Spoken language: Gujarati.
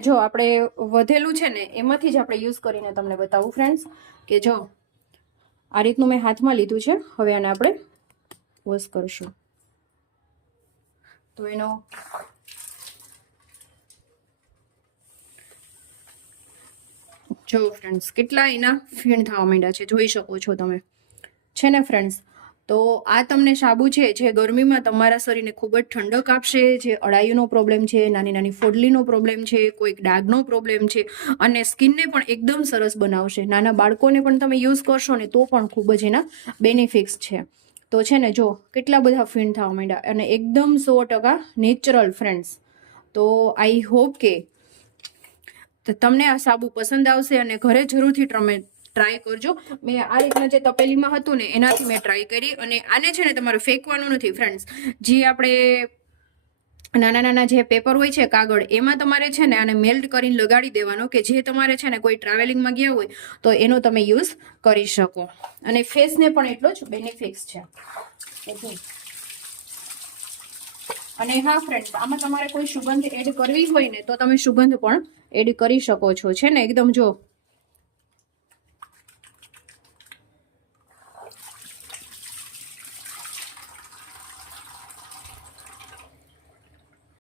જો આપણે વધેલું છે ને એમાંથી જ આપણે યુઝ કરીને તમને બતાવું ફ્રેન્ડ્સ કે જો આ રીતનું મેં હાથમાં લીધું છે. હવે આને આપણે વોશ કરશું. તો એનો જો ફ્રેન્ડ્સ કેટલા એના ફીણ થવા માંડ્યા છે, જોઈ શકો છો તમે, છે ને ફ્રેન્ડ્સ. તો આ તમને સાબુ છે જે ગરમીમાં તમારા શરીરને ખૂબ જ ઠંડક આપશે. જે અળાઈનો પ્રોબ્લેમ છે, નાની નાની ફોડલીનો પ્રોબ્લેમ છે, કોઈક ડાઘનો પ્રોબ્લેમ છે, અને સ્કિનને પણ એકદમ સરસ બનાવશે. નાના બાળકોને પણ તમે યુઝ કરશો ને તો પણ ખૂબ જ એના બેનિફિટ્સ છે. તો છે ને જો કેટલા બધા ફીણ થવા માંડ્યા અને એકદમ 100% નેચરલ ફ્રેન્ડ્સ. તો આઈ હોપ કે તમને આ સાબુ પસંદ આવશે અને ઘરે જરૂરથી તમે ટ્રાય કરજો. મેં આ રીતના જે તપેલીમાં હતું ને એનાથી મેં ટ્રાય કરી. અને આને છે ને તમારે ફેંકવાનું નથી ફ્રેન્ડ્સ. જે આપણે નાના નાના જે પેપર હોય છે કાગળ, એમાં તમારે છે ને આને મેલ્ટ કરીને લગાડી દેવાનો, કે જે તમારે છે ને કોઈ ટ્રાવેલિંગમાં ગયા હોય તો એનો તમે યુઝ કરી શકો. અને ફેસને પણ એટલો જ બેનિફિટ્સ છે. અને હા ફ્રેન્ડ્સ, આમાં તમારે કોઈ સુગંધ એડ કરવી હોય ને તો તમે સુગંધ પણ એડ કરી શકો છો. છે ને એકદમ જો